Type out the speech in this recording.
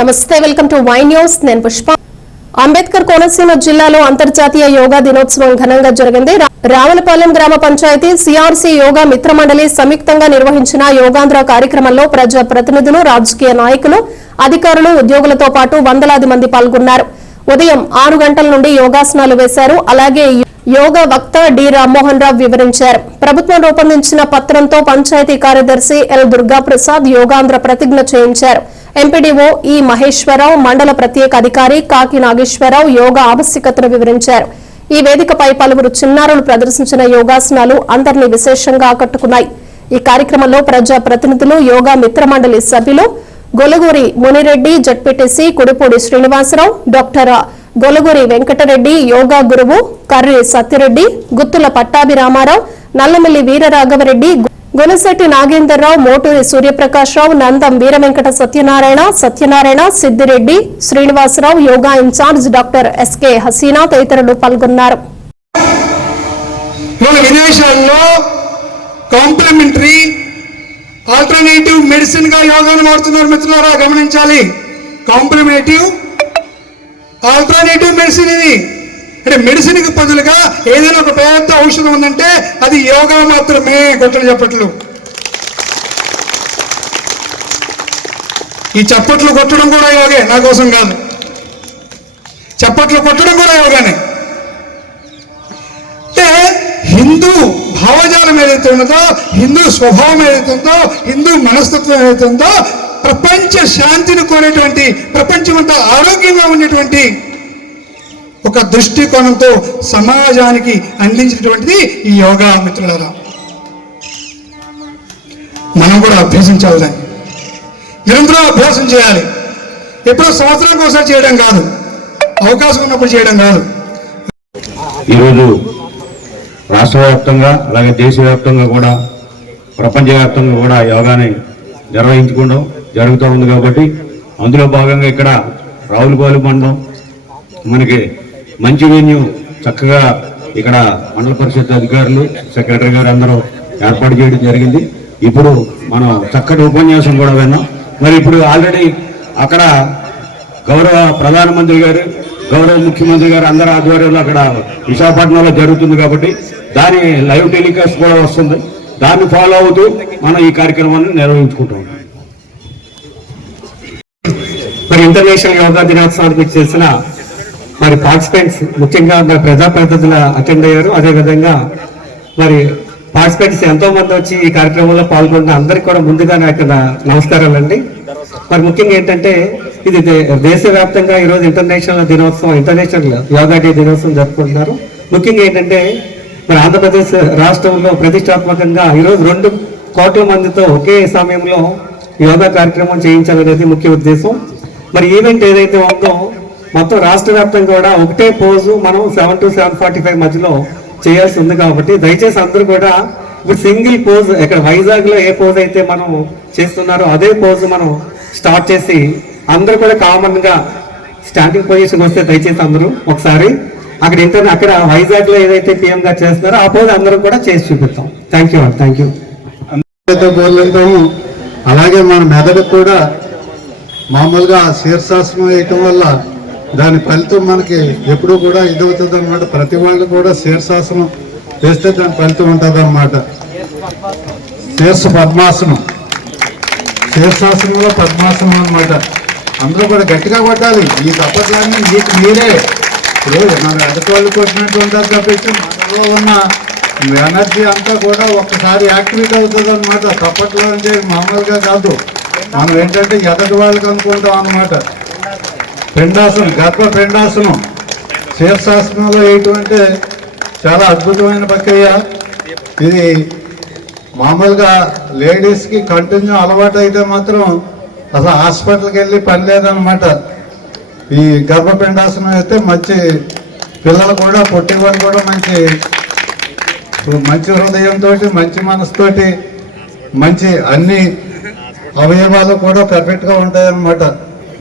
నమస్తే welcome to Y news. నేను పుష్ప. అంబేద్కర్ కోనసీమ జిల్లాలో అంతర్జాతీయ యోగా దినోత్సవం ఘనంగా జరిగింది. రావులపాలెం గ్రామ పంచాయతీ సిఆర్సీ యోగా మిత్ర మండలి సంయుక్తంగా నిర్వహించిన యోగాంధ్ర కార్యక్రమంలో ప్రజా ప్రతినిధులు రాజకీయ నాయకులు అధికారులు ఉద్యోగులతో పాటు వందలాది మంది పాల్గొన్నారు. ఉదయం ఆరు గంటల నుండి యోగాసనాలు వేశారు. అలాగే యోగా వక్త డి రామ్మోహన్ రావు వివరించారు. ప్రభుత్వం రూపొందించిన పత్రంతో పంచాయతీ కార్యదర్శి ఎల్ దుర్గాప్రసాద్ యోగాంధ్ర ప్రతిజ్ఞ చేయించారు. ఎంపీడీఓ ఈ మహేశ్వరరావు మండల ప్రత్యేక అధికారి కాకి నాగేశ్వరరావు యోగా ఆవశ్యకతను వివరించారు. ఈ వేదికపై పలువురు చిన్నారులు ప్రదర్శించిన యోగాసనాలు అందరినీ విశేషంగా ఆకట్టుకున్నాయి. ఈ కార్యక్రమంలో ప్రజా ప్రతినిధులు యోగా మిత్ర మండలి సభ్యులు గొలుగూరి మునిరెడ్డి జడ్పీటీసీ కుడిపూడి శ్రీనివాసరావు డాక్టర్ గొలగూరి వెంకటరెడ్డి యోగా గురువు Karri Satyareddy Guttula Pattabhi Ramarao Nallamilli Veeraraghavareddy Gunasetti Nagendarrao Moturi Suryaprakashrao Nandam Veeravenkata Satyanarayana Satyanarayana Siddireddy Srinivasarao yoga incharge doctor S K Haseena తదితరులు పాల్గొన్నారు. మన విదేశాల్లో కాంప్లిమెంటరీ ఆల్టర్నేటివ్ మెడిసిన్గా యోగాను వాడుతున్నారు మిత్రులారా గమనించాలి. కాంప్లిమేటివ్ ఆల్టర్నేటివ్ మెడిసిన్ ఇది. అంటే మెడిసిన్కి బదులుగా ఏదైనా ఒక పెద్ద ఔషధం ఉందంటే అది యోగా మాత్రమే కొట్టలు చెప్పట్లు. ఈ చప్పట్లు కొట్టడం కూడా యోగే నా కోసం కాదు. చప్పట్లు కొట్టడం కూడా యోగానే. అంటే హిందూ భావజాలం ఏదైతే ఉన్నదో హిందూ స్వభావం ఏదైతే ఉందో హిందూ మనస్తత్వం ఏదైతే ఉందో ప్రపంచ శాంతిని కోరేటువంటి ప్రపంచమంతా ఆరోగ్యంగా ఉండేటువంటి ఒక దృష్టికోణంతో సమాజానికి అందించినటువంటిది ఈ యోగా మిత్రులారా. మనం కూడా అభ్యసించాలి దాన్ని నిరంతరం అభ్యాసం చేయాలి. ఎప్పుడో సంవత్సరానికి ఒకసారి చేయడం కాదు. అవకాశం ఉన్నప్పుడు చేయడం కాదు. ఈరోజు రాష్ట్ర వ్యాప్తంగా అలాగే దేశవ్యాప్తంగా కూడా ప్రపంచవ్యాప్తంగా కూడా యోగాని నిర్వహించుకుంటాం. జరుగుతూ ఉంది కాబట్టి అందులో భాగంగా ఇక్కడ రావులపాలెం మండలం మనకి మంచి వెన్యూ చక్కగా ఇక్కడ మండల పరిషత్ అధికారులు సెక్రటరీ గారు అందరూ ఏర్పాటు చేయడం జరిగింది. ఇప్పుడు మనం చక్కటి ఉపన్యాసం కూడా విన్నాం. మరి ఇప్పుడు ఆల్రెడీ అక్కడ గౌరవ ప్రధానమంత్రి గారు గౌరవ ముఖ్యమంత్రి గారు అందరి ఆధ్వర్యంలో అక్కడ విశాఖపట్నంలో జరుగుతుంది కాబట్టి దాని లైవ్ టెలికాస్ట్ కూడా వస్తుంది. దాన్ని ఫాలో అవుతూ మనం ఈ కార్యక్రమాన్ని నిర్వహించుకుంటాం మరి ఇంటర్నేషనల్ యోగా దినోత్సవానికి చేసిన మరి పార్టిసిపెంట్స్ ముఖ్యంగా మరి ప్రజాప్రతినిధులు అటెండ్ అయ్యారు. అదేవిధంగా మరి పార్టిసిపెంట్స్ ఎంతో మంది వచ్చి ఈ కార్యక్రమంలో పాల్గొన్న అందరికి కూడా ముందుగా నాకు నమస్కారాలండి. మరి ముఖ్యంగా ఏంటంటే ఇది దే- దేశవ్యాప్తంగా ఈరోజు ఇంటర్నేషనల్ దినోత్సవం ఇంటర్నేషనల్ యోగా డే దినోత్సవం జరుపుకుంటున్నారు. ముఖ్యంగా ఏంటంటే మరి ఆంధ్రప్రదేశ్ రాష్ట్రంలో ప్రతిష్టాత్మకంగా ఈరోజు రెండు కోట్ల మందితో ఒకే సమయంలో యోగా కార్యక్రమం చేయించాలనేది ముఖ్య ఉద్దేశం. మరి ఈవెంట్ ఏదైతే ఉందో మొత్తం రాష్ట్ర వ్యాప్తంగా కూడా ఒకటే పోజు మనం seven to seven forty five మధ్యలో చేయాల్సి ఉంది కాబట్టి దయచేసి అందరూ కూడా ఇప్పుడు సింగిల్ పోజ్ ఇక్కడ వైజాగ్లో ఏ పోజ్ అయితే మనం చేస్తున్నారో అదే పోజ్ మనం స్టార్ట్ చేసి అందరూ కూడా కామన్గా స్టాండింగ్ పొజిషన్ వస్తే దయచేసి అందరూ ఒకసారి అక్కడ ఇంటర్ అక్కడ వైజాగ్లో ఏదైతే పిఎం గారు చేస్తున్నారో ఆ పోజ్ అందరూ కూడా చేసి చూపిస్తాం థ్యాంక్ యూ థ్యాంక్ యూ అలాగే మన మెదడు కూడా మామూలుగా శీర్షాసనం వేయటం వల్ల దాని ఫలితం మనకి ఎప్పుడూ కూడా ఇది అవుతుంది అనమాట ప్రతి వాళ్ళు కూడా శీర్షాసనం వేస్తే దాని ఫలితం ఉంటుంది అనమాట శీర్ష పద్మాసనం. శీర్షాసనంలో పద్మాసనం అన్నమాట. అందరూ కూడా గట్టిగా కొట్టాలి. ఈ తప్పట్లన్నీ మీకు మీరే. ఇప్పుడు మన ఎదటోళ్ళు కొట్టినట్టు ఉంటారు తప్పించి మనలో ఉన్న ఎనర్జీ అంతా కూడా ఒక్కసారి యాక్టివేట్ అవుతుంది అనమాట తప్పట్లో అంటే మామూలుగా కాదు. మనం ఏంటంటే ఎదటి వాళ్ళకి అనుకుంటాం అనమాట పెండాసనం గర్భ పెండాసనం శీర్షాసనంలో వేయటం అంటే చాలా అద్భుతమైన ప్రక్రియ. ఇది మామూలుగా లేడీస్కి కంటిన్యూ అలవాటు అయితే మాత్రం అసలు హాస్పిటల్కి వెళ్ళి పని లేదనమాట ఈ గర్భపిండాసనం అయితే మంచి పిల్లలు కూడా పుట్టి వాళ్ళు కూడా మంచి మంచి హృదయంతో మంచి మనసుతోటి మంచి అన్ని అవయవాలు కూడా పర్ఫెక్ట్గా ఉంటాయి అన్నమాట